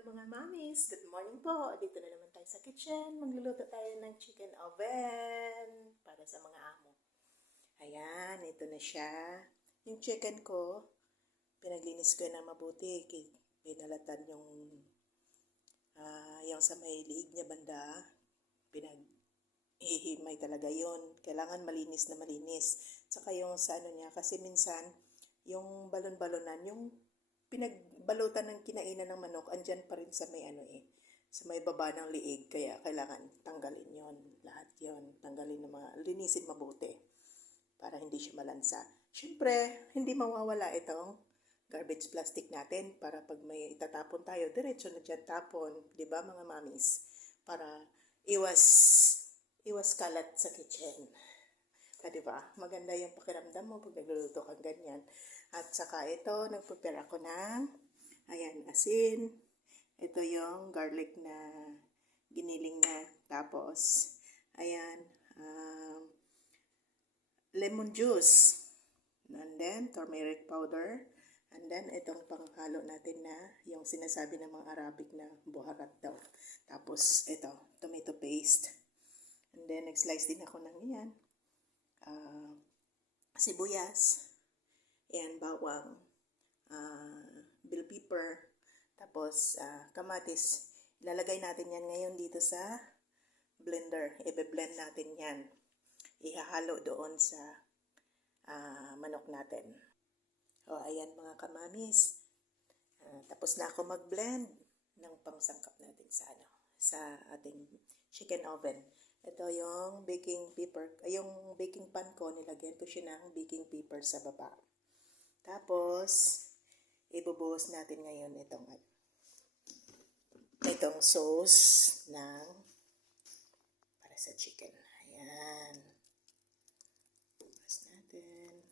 Hello mga mamis! Good morning po! Dito na naman tayo sa kitchen. Magluluto tayo ng chicken oven para sa mga amo. Ayan, ito na siya. Yung chicken ko, pinaglinis ko na mabuti. Pinalatan yung sa may liig niya banda. Pinag-ihimay talaga yon. Kailangan malinis na malinis. Saka yung sa ano niya, kasi minsan, yung balon-balonan, yung pinagbalutan ng kinainan ng manok, andyan pa rin sa may sa may baba ng liig. Kaya kailangan tanggalin yon, lahat yon, tanggalin linisin mabuti para hindi siya malansa. Siyempre, hindi mawawala itong garbage plastic natin para pag may itatapon tayo, diretso na dyan tapon, di ba mga mamis? Para iwas kalat sa kitchen. Diba? Maganda yung pakiramdam mo pag nagluluto kang ganyan. At saka ito, nag-prepare ako ng, ayan, asin. Ito yung garlic na giniling na. Tapos, ayan, lemon juice. And then, turmeric powder. And then, itong panghalo natin na yung sinasabi ng mga Arabic na buharat daw. Tapos, ito, tomato paste. And then, nag-slice din ako ng yan. Sibuyas, and bawang, bell pepper, tapos kamatis. Ilalagay natin yan ngayon dito sa blender. I-blend natin yan. Ihahalo doon sa manok natin. O, ayan mga kamamis. Tapos na ako mag-blend ng pangsangkap natin sa ating chicken oven. Ito yung baking paper, yung baking pan ko, nilagyan ko siya ng baking paper sa baba. Tapos, ibubuhos natin ngayon itong sauce para sa chicken. Ayan. Buhos natin.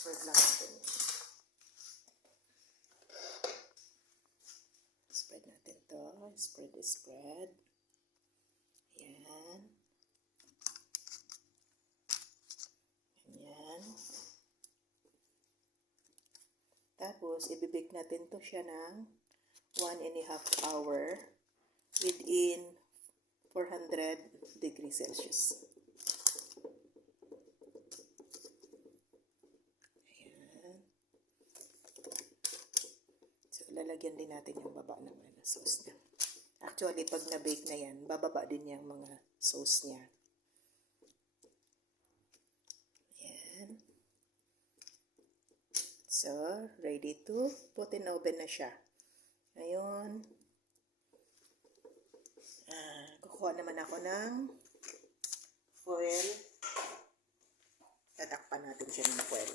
Spread lang natin. Spread natin to. Spread. Ayan. Ayan. Tapos, ibibake natin to siya ng 1.5 hour within 400 degrees Celsius. Lalagyan din natin yung baba ng sauce niya. Actually, pag na-bake na yan, bababa din yung mga sauce niya. Ayan. So, ready to put in oven na siya. Ngayon, kukuha naman ako ng foil. Tatakpan natin siya ng foil.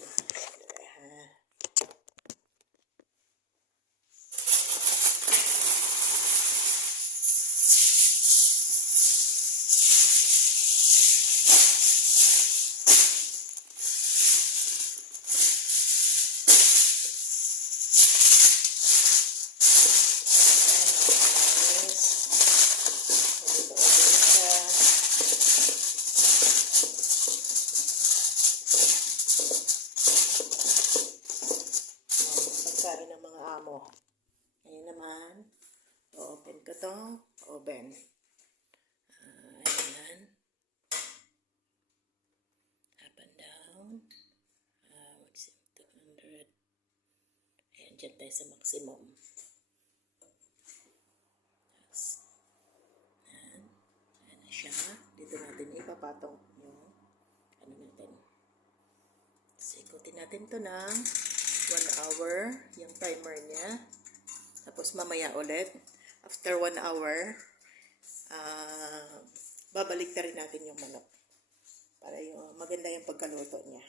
Pagkain ng mga amo. Ngayon naman, open ko tong oven. Ayan. Up and down. 200. Ayan, dyan tayo sa maximum. Ayan. Ayan na siya. Dito natin ipapatong yung natin. So, ikutin natin to ng 1 hour, yung timer niya. Tapos mamaya ulit, after 1 hour, babalik na rin natin yung manok. Para yung maganda yung pagkaluto niya.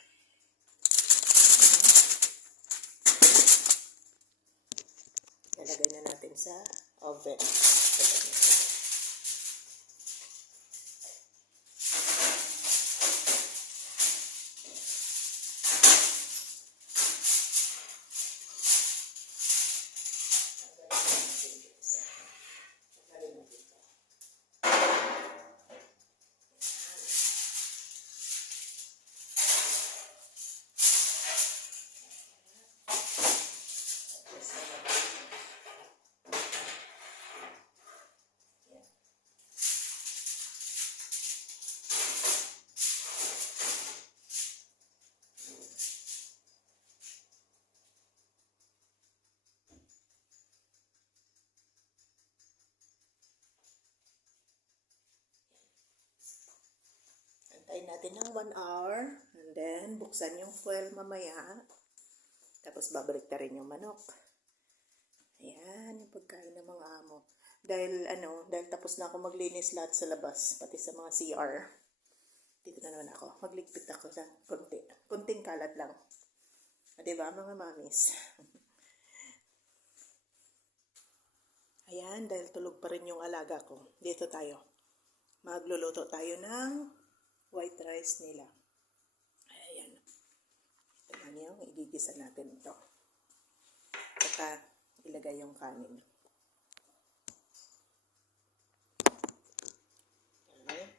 Lalagay na natin sa oven. Antayin natin ng 1 hour. And then, buksan yung foil mamaya. Tapos, babalik na rin yung manok. Ayan, yung pagkain ng mga amo. Dahil tapos na ako maglinis lahat sa labas, pati sa mga CR. Dito na naman ako. Magligpit ako ng konti. Kunting kalat lang. Diba, mga mamis? Ayan, dahil tulog pa rin yung alaga ko. Dito tayo. Magluluto tayo ng white rice nila. Ayan. Ito lang yung igigisa natin ito. Saka ilagay yung kanin. Ayan.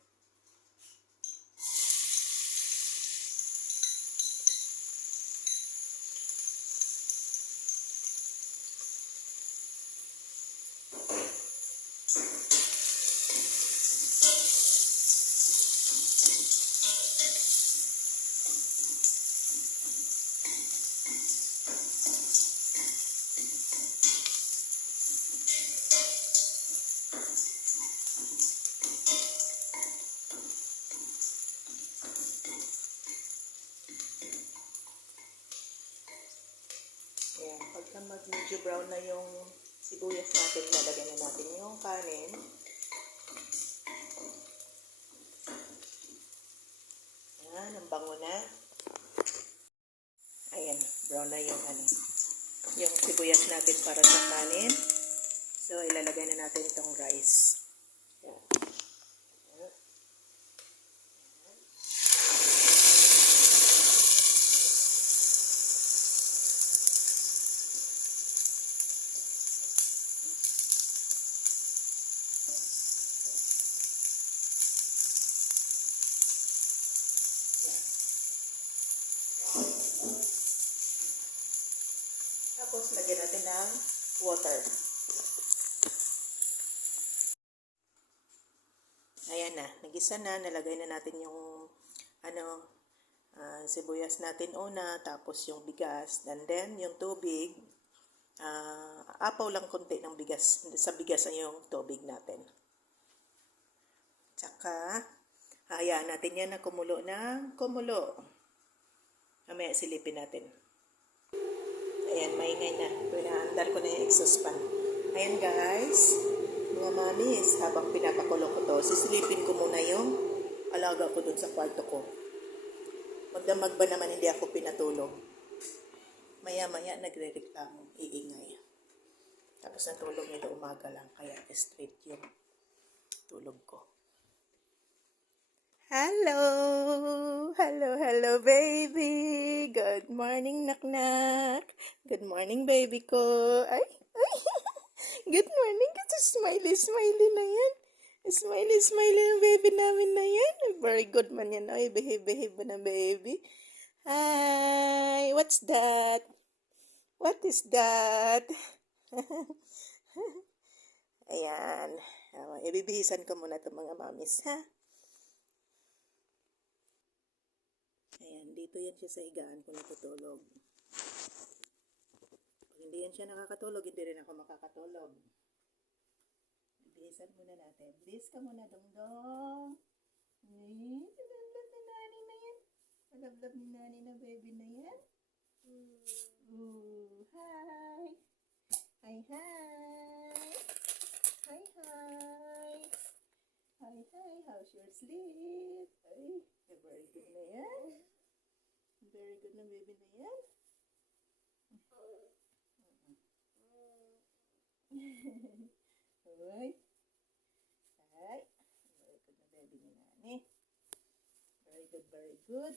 Ayan, pagka medyo brown na yung sibuyas natin, lalagyan na natin yung kanin. Ayan, ang bango na. Ayan, brown na yung yung sibuyas natin para sa kanin. So, ilalagay na natin itong rice. Ayan. Ayan. Tapos, lagyan natin ng water. Ayan na, nagisa na, nalagay na natin yung sibuyas natin una, tapos yung bigas, and then yung tubig. Apaw lang konti ng bigas, sa bigas ay yung tubig natin. Tsaka, hayaan natin yan na kumulo ng kumulo. Mamaya silipin natin. Ayan, maingay na. Pinaandar ko na yung exhaust fan. Ayan guys, mga mamis, habang pinapakulo ko to, sisilipin ko muna yung alaga ko dun sa kwarto ko. Magdamag ba naman hindi ako pinatulog? Maya-maya nagre-reklamo, iingay. Tapos natulog nito umaga lang, kaya straight yung tulog ko. Hello! Hello, hello baby! Good morning, nak-nak! Good morning, baby ko! Ay! Good morning! Kasi smiley na yan! Smiley ng baby namin na yan! Very good man yan! Ay, behave ba na baby? Hi! What's that? What is that? Ayan. Ibibihisan ko muna itong mga mamis, ha? Ayan, dito yan siya sa higaan ko natutulog. Pag hindi yan siya nakakatulog, hindi rin ako makakatulog. Ibihisan muna natin. Bihis ka muna, dong-dong. Malablab na nani na yan. Malablab ni nani na baby na yan. Hi! Hi! Hi! How's your sleep? Ay, very good na yan. Very good na baby na yan. Uy. Hi. Very good na baby ni nani. Very good, very good.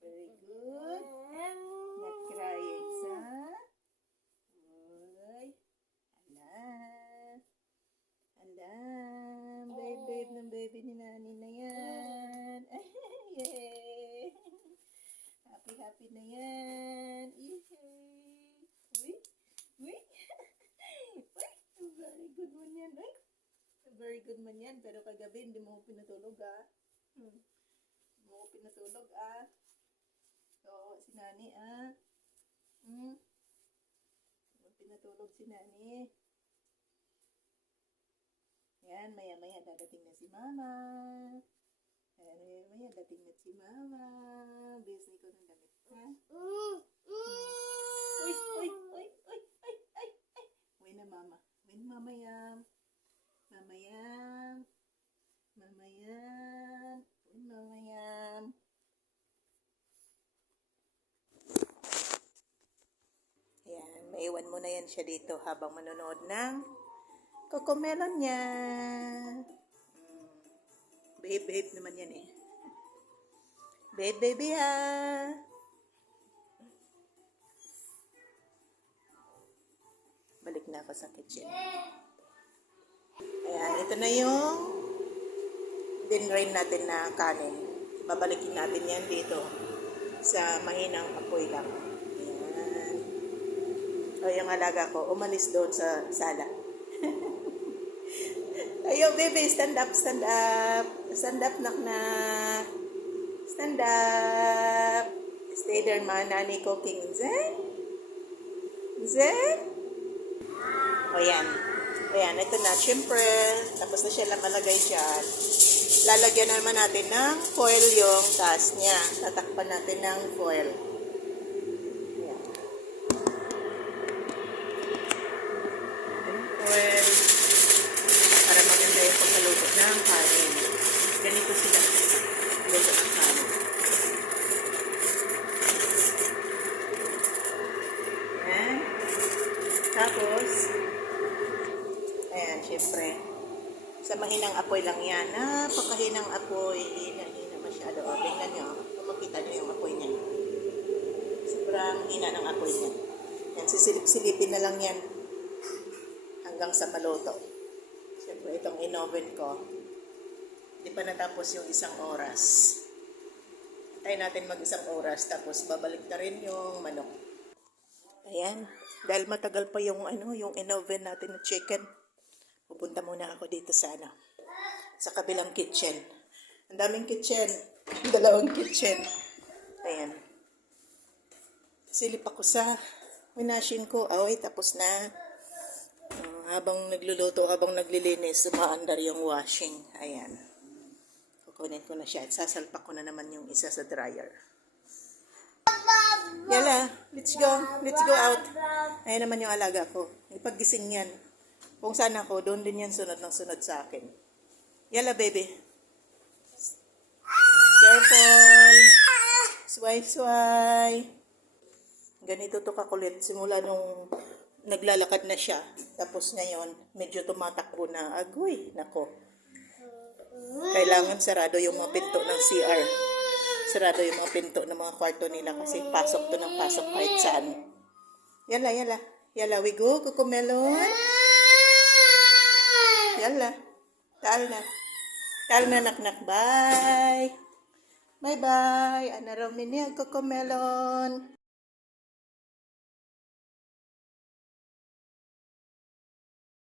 Very good. Not crying, sa? Uy. Alam. Babe ng baby ni nani na yan. Yay. Happy na yan. Yay. Uy. Uy. Very good man yan. Uy. Very good man yan. Pero kagabi hindi mo pinatulog, ah. Hindi mo pinatulog, ah. Oo, si nani, ah. Hindi mo pinatulog si nani. Ayan, maya-maya dadating na si Mama. Ayan, maya-maya dating na si Mama. Busy ko ng damit. Ha? Uy, uy, uy, uy, uy, ay, ay. Uy na Mama. Uy na Mama yan. Mama yan. Mama yan. Uy, Mama yan. Ayan, maiwan mo na yan siya dito habang manonood ng Cocomelon niya. Babe naman yan eh. Baby ha. Balik na ako sa kitchen. Ayan, ito na yung dinrain natin na kanin. Babalikin natin yan dito sa mahinang apoy lang. Ayan. O, yung alaga ko, umalis doon sa sala. Ayo, baby, stand up, stand up. Stand up, nak. Stand up. Stay there, ma. Nani cooking. Zen? Zen? O, yan. Ayan, ito na. Siyempre, tapos na siya lang malagay dyan. Lalagyan naman natin ng foil yung taas niya. Tatakpan natin ng foil. Ayan. Foil. Para maganda yung pagkaluto ng kanin. Ganito sila. Luto ng kanin. Ayan. Tapos, ayan, syempre, sa mahinang apoy lang yan. Napakahinang apoy. Hina masyado. O, tingnan nyo. Makita nyo yung apoy niya. Sobrang hina ng apoy niya. Yan, sisilip-silipin na lang yan hanggang sa maluto. Siyempre, itong in-oven ko, hindi pa natapos yung 1 oras. Hintayin natin mag-1 oras, tapos babalik na rin yung manok. Ayan, dahil matagal pa yung, yung in-oven natin na chicken, pupunta muna ako dito sa, sa kabilang kitchen. Ang daming kitchen, 2 kitchen. Ayan. Silip ako sa winashin ko. Away, tapos na. Habang nagluluto, habang naglilinis, umaandar yung washing. Ayan. Kukunin ko na siya at sasalpak ko na naman yung isa sa dryer. Yala, let's go. Let's go out. Ayan naman yung alaga ko. Ipaggising yan. Kung saan ako, doon din yan sunod ng sunod sa akin. Yala, baby. Careful. Sway. Ganito to kakulit. Simula nung naglalakad na siya. Tapos ngayon, medyo tumatakbo na. Agoy, nako. Kailangan sarado yung mga pinto ng CR. Sarado yung mga pinto ng mga kwarto nila kasi pasok to ng pasok kahit saan. Yala. Yala, we go, Cocomelon. Yala. Taal na, nak. Bye. Bye. Ana raw niya, Cocomelon.